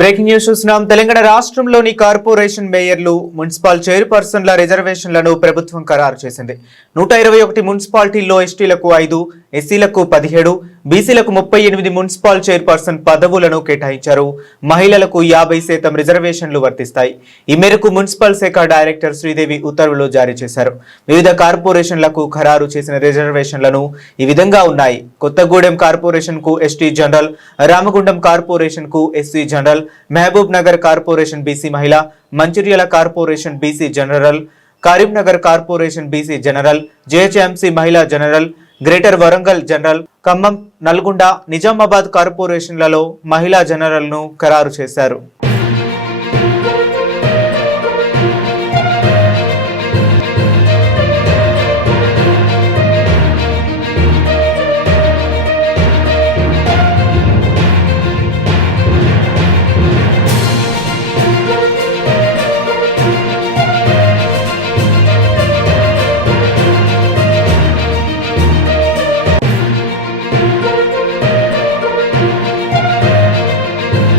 Breaking news చూస్తున్నాం. తెలంగాణ రాష్ట్రంలోని corporation మేయర్లు, municipal చైర్పర్సన్ల రిజర్వేషన్లను ప్రభుత్వం ఖరారు చేసింది. 121 మున్సిపాలిటీల్లో ఎస్టీలకు 5, ఎస్సీలకు 17, బీసీలకు 38 మున్సిపల్ చైర్పర్సన్ పదవులను కేటాయించారు. మహిళలకు 50% రిజర్వేషన్లు వర్తిస్తాయి. ఈ మేరకు మున్సిపల్ శాఖ డైరెక్టర్ శ్రీదేవి ఉత్తర్వులు జారీ చేశారు. వివిధ కార్పొరేషన్లకు ఖరారు చేసిన రిజర్వేషన్లను ఈ విధంగా ఉన్నాయి. కొత్తగూడెం కార్పొరేషన్ కు ఎస్టీ జనరల్, రామగుండం కార్పొరేషన్ కు SC general, Mahabubnagar corporation BC మహిళ, Mancherial corporation BC general, Karimnagar corporation BC general, GHMC మహిళా general, greater Warangal general, Khammam, Nalgonda, Nizamabad కార్పొరేషన్లలో మహిళా జనరల్ ను ఖరారు చేశారు.